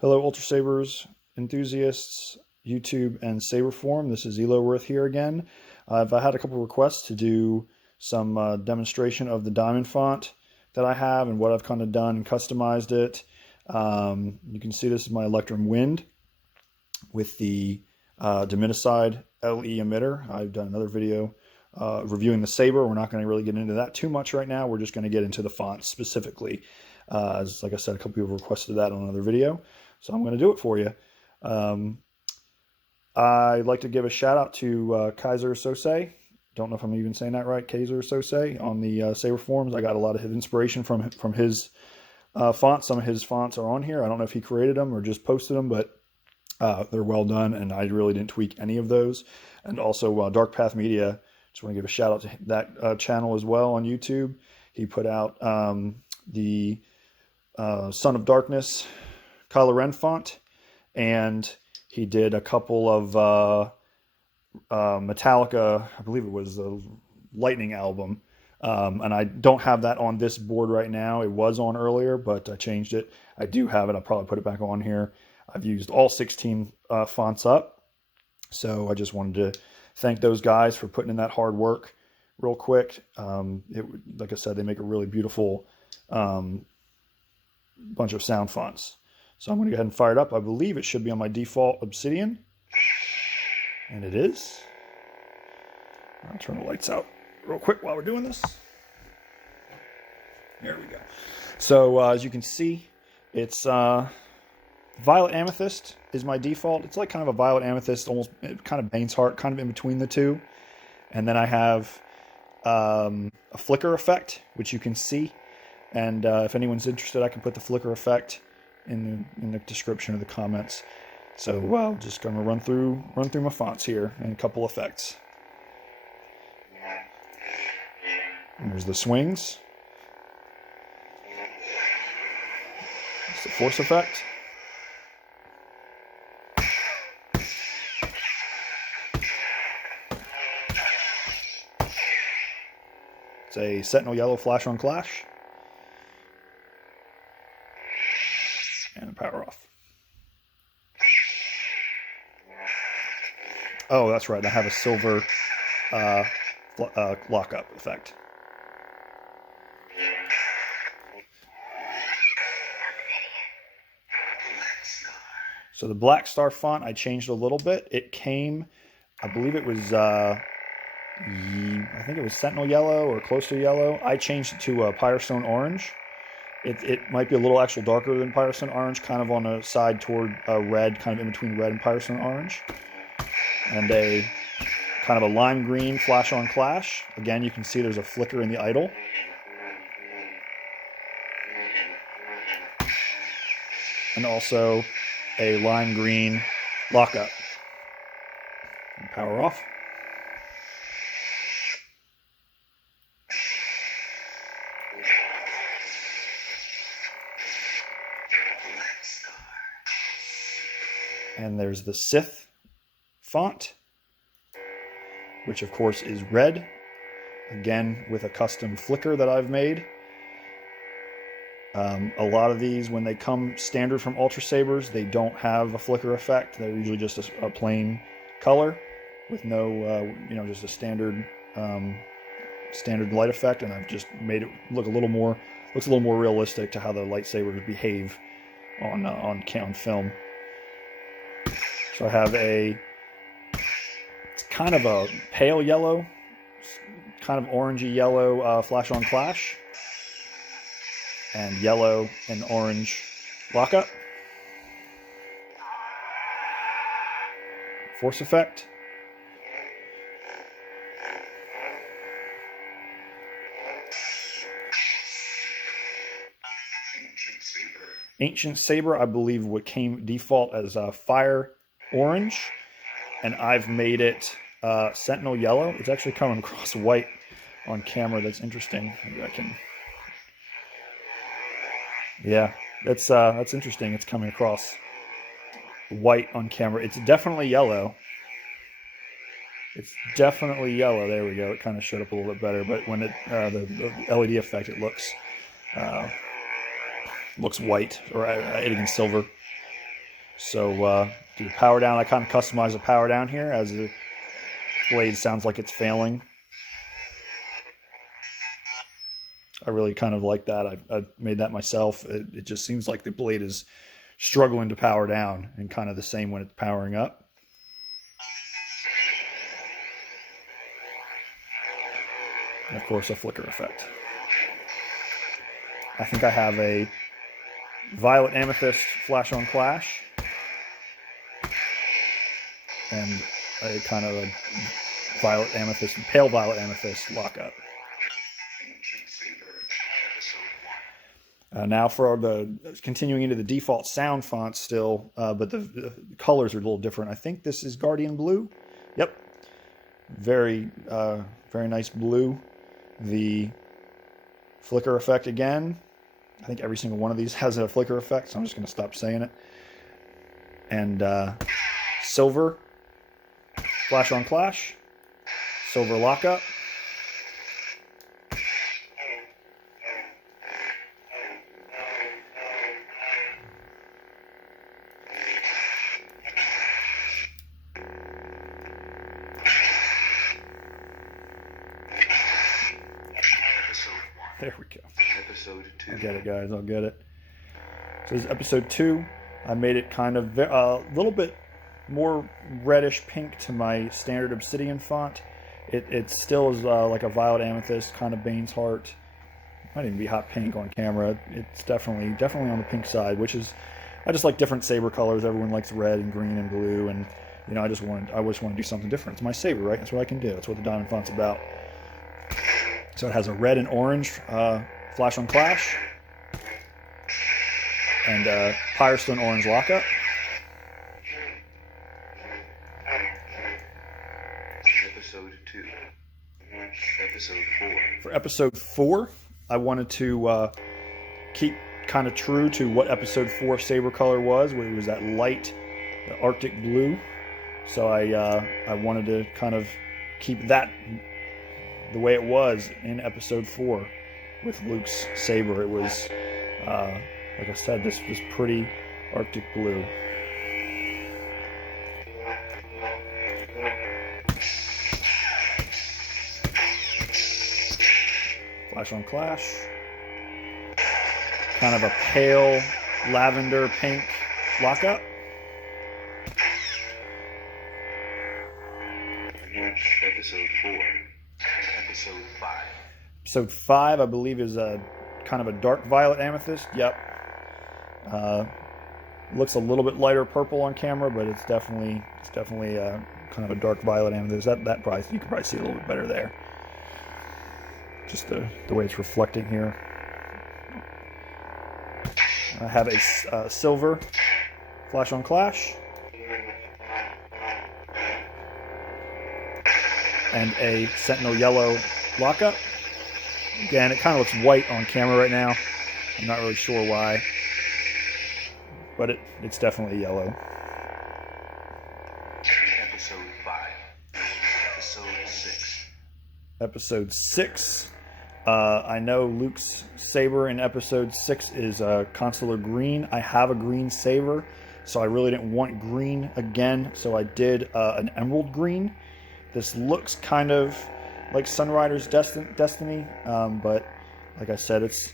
Hello, Ultrasabers enthusiasts, YouTube and Saber Forum. This is Eloworth here again. I've had a couple requests to do some demonstration of the diamond font that I have and what I've kind of done and customized it. You can see this is my Electrum Wind with the Diminocide LE emitter. I've done another video reviewing the saber. We're not going to really get into that too much right now. We're just going to get into the font specifically. As like I said, a couple people requested that on another video, so I'm going to do it for you. I'd like to give a shout out to Kaiser Sose. Don't know if I'm even saying that right, Kaiser Sose, on the Saber forums. I got a lot of inspiration from his fonts. Some of his fonts are on here. I don't know if he created them or just posted them, but they're well done, and I really didn't tweak any of those. And also Dark Path Media, just want to give a shout out to that channel as well on YouTube. He put out the Son of Darkness Kylo Ren font, and he did a couple of Metallica, I believe it was the Lightning album, and I don't have that on this board right now. It was on earlier, but I changed it. I do have it. I'll probably put it back on here. I've used all 16 fonts up, so I just wanted to thank those guys for putting in that hard work real quick. Like I said, they make a really beautiful bunch of sound fonts. So I'm going to go ahead and fire it up. I believe it should be on my default Obsidian, and it is. I'll turn the lights out real quick while we're doing this. There we go. So as you can see, it's Violet Amethyst is my default. It's like kind of a Violet Amethyst, almost kind of Bane's Heart, kind of in between the two. And then I have a flicker effect, which you can see. And if anyone's interested, I can put the flicker effect in the description of the comments. So just going to run through my fonts here and a couple effects. And there's the swings. It's the force effect. It's a Sentinel yellow flash on clash. And power off. Oh, that's right. I have a silver lockup effect. So the Black Star font I changed a little bit. It came, I believe it was, I think it was Sentinel yellow or close to yellow. I changed it to Pyrestone orange. It might be a little actual darker than Pyrestone orange, kind of on the side toward red, kind of in between red and Pyrestone orange. And a kind of a lime green flash on clash. Again, you can see there's a flicker in the idle. And also a lime green lockup. And power off. And there's the Sith font, which of course is red, again with a custom flicker that I've made. A lot of these, when they come standard from Ultrasabers, they don't have a flicker effect. They're usually just a plain color with no, just a standard light effect. And I've just made it look a little more realistic to how the lightsabers behave on film. So I have it's kind of a pale yellow, kind of orangey yellow flash on clash, and yellow and orange lockup. Force effect. Ancient Saber, I believe what came default as fire orange, and I've made it Sentinel yellow. It's actually coming across white on camera. That's interesting. Maybe I can. Yeah, that's interesting. It's coming across white on camera. It's definitely yellow. It's definitely yellow. There we go. It kind of showed up a little bit better, but when the LED effect, it looks white, or Adegan silver. So do the power down. I kind of customize the power down here as the blade sounds like it's failing. I really kind of like that. I made that myself. It just seems like the blade is struggling to power down, and kind of the same when it's powering up. And of course, a flicker effect. I think I have a Violet Amethyst Flash on Clash and a kind of a Violet Amethyst, Pale Violet Amethyst Lockup. Now for the continuing into the default sound font still, but the colors are a little different. I think this is Guardian Blue. Yep, very nice blue. The flicker effect again. I think every single one of these has a flicker effect, so I'm just going to stop saying it. And silver, Flash on Clash, silver Lockup. There we go. Episode 2. I'll get it, guys. I'll get it. So this is episode 2. I made it kind of a little bit more reddish pink to my standard Obsidian font. It still is like a Violet Amethyst, kind of Bane's Heart. Might even be hot pink on camera. It's definitely on the pink side, which is, I just like different saber colors. Everyone likes red and green and blue, and you know, I just want to do something different. It's my saber, right? That's what I can do. That's what the diamond font's about. So it has a red and orange Flash on Clash and Pyrestone orange Lockup. Episode 2. Episode 4. For episode 4, I wanted to keep kind of true to what episode 4 saber color was, where it was that light Arctic blue. So I wanted to kind of keep that the way it was in episode 4 with Luke's saber. It was, like I said, this was pretty Arctic blue. Flash on Clash. Kind of a pale lavender pink Lockup. Episode 4. Episode 5. Episode 5, I believe, is a kind of a dark violet amethyst. Yep. Looks a little bit lighter purple on camera, but it's definitely kind of a dark violet amethyst. That probably, you can probably see it a little bit better there. Just the way it's reflecting here. I have a silver Flash on Clash and a Sentinel yellow Lockup. Again, it kind of looks white on camera right now. I'm not really sure why, but it's definitely yellow. Episode 5. Episode 6. Episode 6. I know Luke's saber in episode 6 is consular green. I have a green saber, so I really didn't want green again, so I did an emerald green. This looks kind of like Sunrider's Destiny, but like I said, it's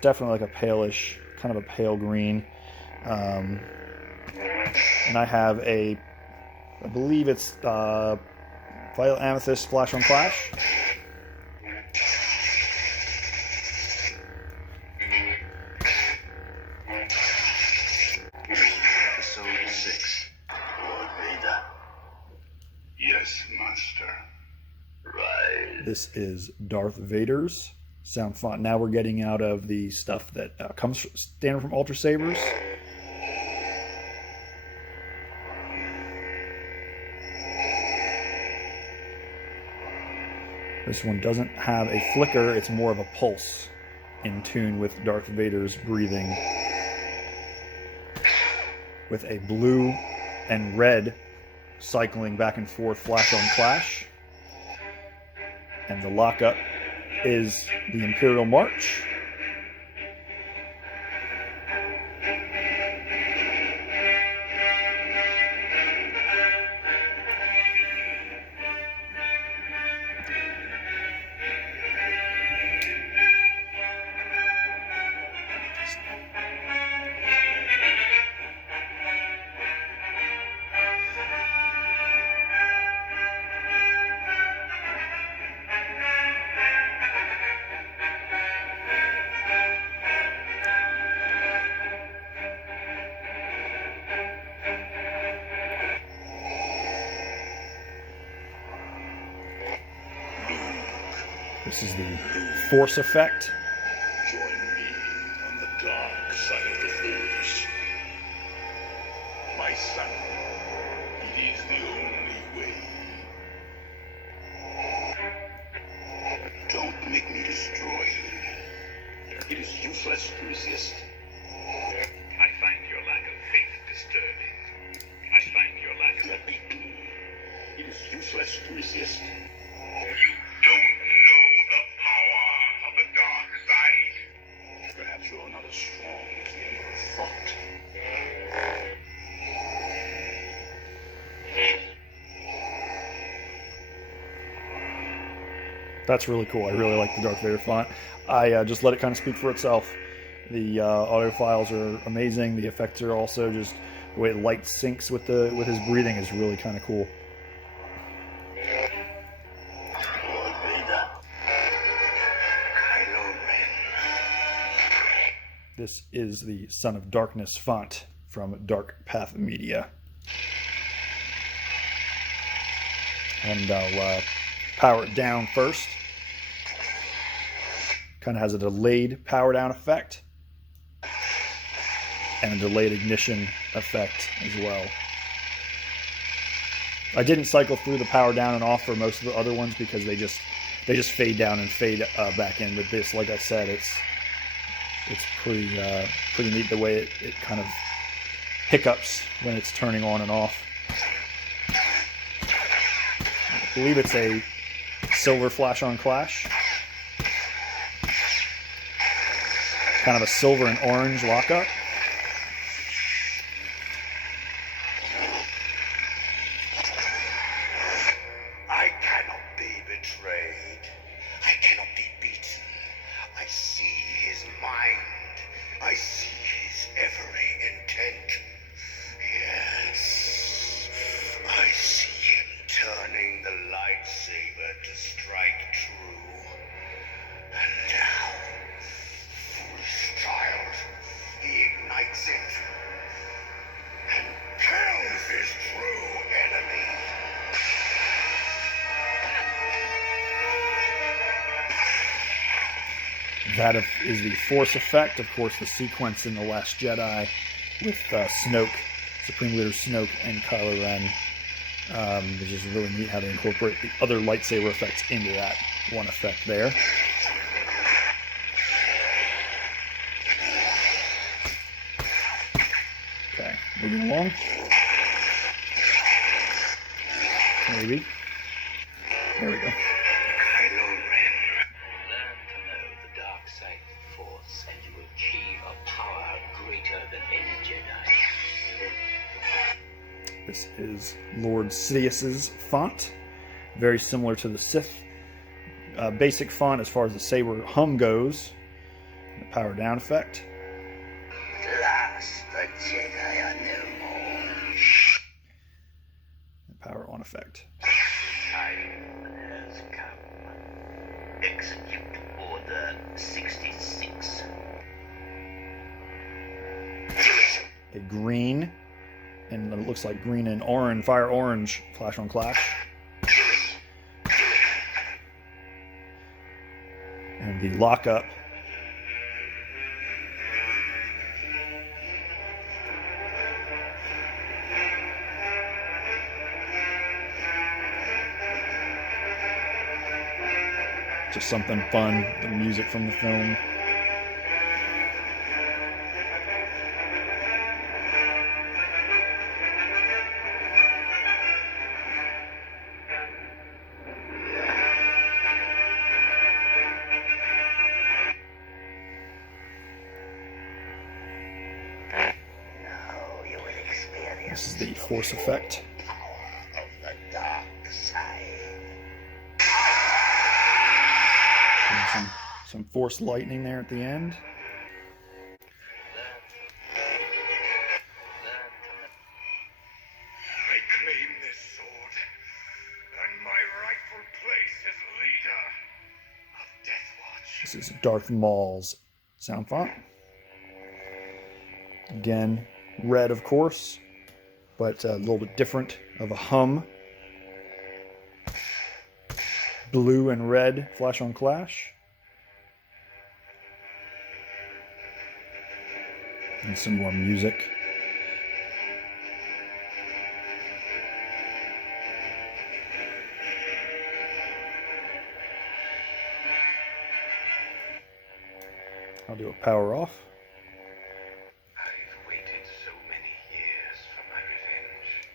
definitely like a palish, kind of a pale green. And I have I believe it's Violet Amethyst Flash on Clash. Episode 6. Darth Vader. Yes, Master. Right. This is Darth Vader's sound font. Now we're getting out of the stuff that comes standard from Ultrasabers. This one doesn't have a flicker, it's more of a pulse in tune with Darth Vader's breathing. With a blue and red cycling back and forth Flash on Clash. And the Lockup is the Imperial March. This is the Force effect. Join me on the dark side of the Force. My son, it is the only way. Don't make me destroy you. It is useless to resist. I find your lack of faith disturbing. I find your lack of faith. It is useless to resist. You don't know the power of the dark side. Perhaps you're not as strong as the Emperor thought. That's really cool. I really like the Darth Vader font. I just let it kind of speak for itself. The audio files are amazing. The effects are also just the way light syncs with his breathing is really kind of cool. Lord Vader. Kylo Ren. This is the Son of Darkness font from Dark Path Media. And I'll power it down first. Kind of has a delayed power down effect and a delayed ignition effect as well. I didn't cycle through the power down and off for most of the other ones because they just fade down and fade back in. But this, like I said, it's pretty neat the way it kind of hiccups when it's turning on and off. I believe it's a silver flash on clash. Kind of a silver and orange lockup. I cannot be betrayed. I cannot be beaten. I see his mind. I see his every intent. Yes. I see him turning the lightsaber to strike true. And now, foolish child, he ignites it and kills his true enemy. That is the Force effect. Of course, the sequence in The Last Jedi with Snoke, Supreme Leader Snoke, and Kylo Ren. It's just really neat how they incorporate the other lightsaber effects into that one effect there. Okay, moving along. Maybe. There we go. Kylo Ren. Learn to know the dark side of the Force, and you will achieve a power greater than any Jedi. This is Lord Sidious's font. Very similar to the Sith basic font as far as the saber hum goes. The power down effect. Alas, the Jedi are no more. The power on effect. Time has come. Execute Order 66. A green, and it looks like green and orange, fire orange flash on clash. And the lockup. Just something fun, the music from the film. This is the Force effect. Power of the dark side. And some Force lightning there at the end. I claim this sword and my rightful place as leader of Death Watch. This is Darth Maul's sound font. Again, red of course, but a little bit different of a hum. blue and red flash on clash. And some more music. I'll do a power off. I've waited so many years for my revenge.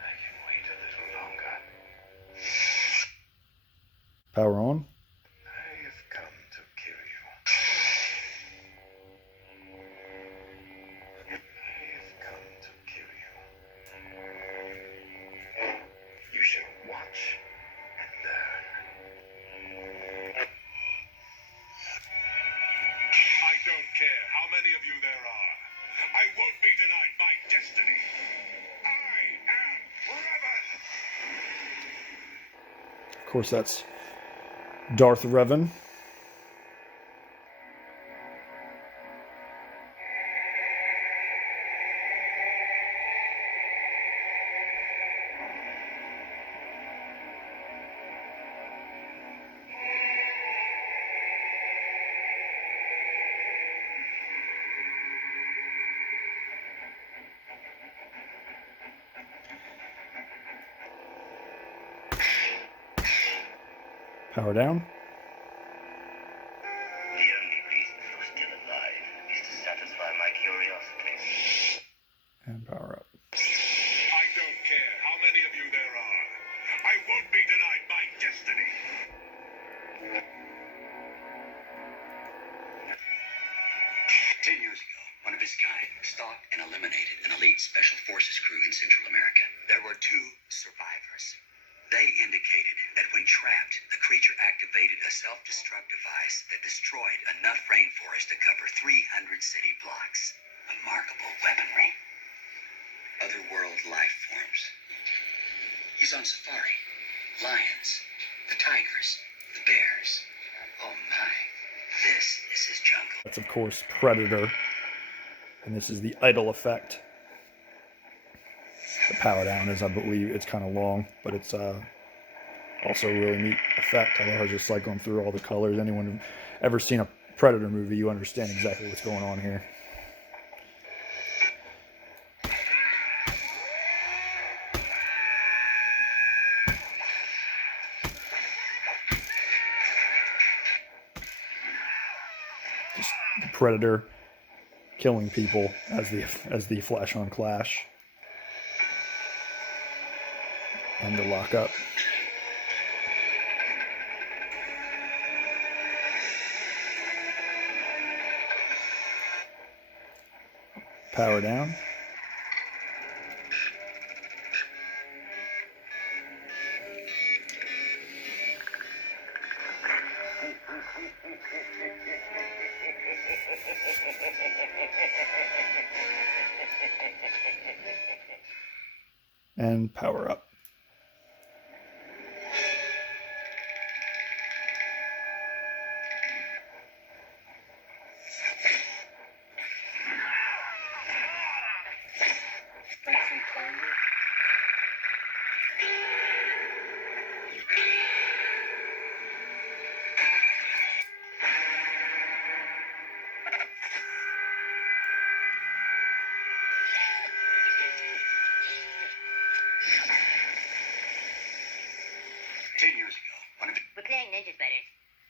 I can wait a little longer. Power on. I have come to kill you. I have come to kill you. You shall watch and learn. I don't care how many of you there are. I won't be denied my destiny. I am Revan. Of course, that's Darth Revan. Power down. The only reason you're still alive is to satisfy my curiosity. And power up. I don't care how many of you there are. I won't be denied my destiny. 10 years ago, one of his kind stalked and eliminated an elite special forces crew in Central America. There were 2 survivors. They indicated that when trapped, the creature activated a self-destruct device that destroyed enough rainforest to cover 300 city blocks. Remarkable weaponry. Otherworld life forms. He's on safari. Lions, the tigers, the bears. Oh my, this is his jungle. That's, of course, Predator. And this is the idle effect. The power down is, I believe, it's kind of long, but it's also a really neat effect. I love how just like going through all the colors. Anyone ever seen a Predator movie, you understand exactly what's going on here. Just Predator killing people as the flash on clash. And the lockup. Power down. And power up.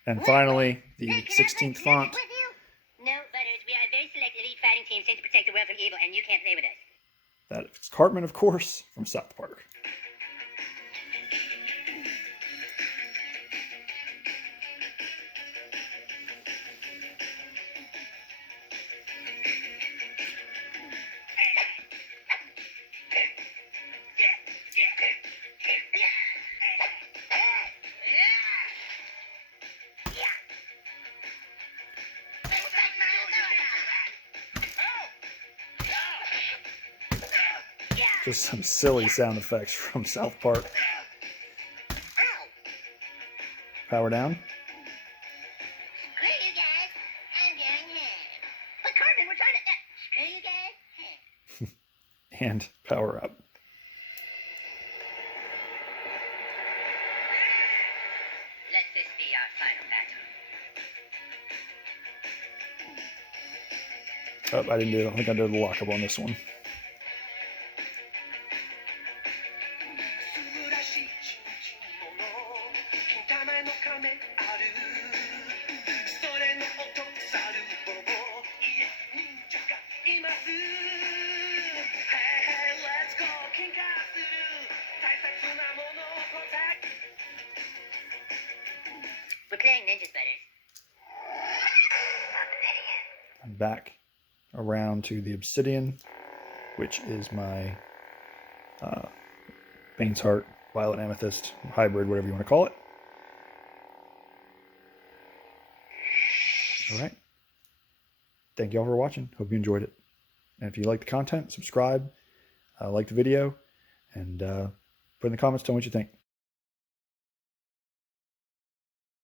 And finally, the 16th font. No, Butters, we are a very select elite fighting team sent to protect the world from evil, and you can't play with us. That's Cartman, of course, from South Park. Just some silly sound effects from South Park. Power down. Screw you guys, I'm going home. But Cartman, we're trying to... Screw you guys, And power up. Oh, I didn't do. I think I did the lockup on this one. We're playing Ninja Spiders. I'm back around to the Obsidian, which is my Bane's Heart, Violet Amethyst, hybrid, whatever you want to call it. Alright. Thank you all for watching. Hope you enjoyed it. And if you like the content, subscribe, like the video, and put in the comments, tell me what you think.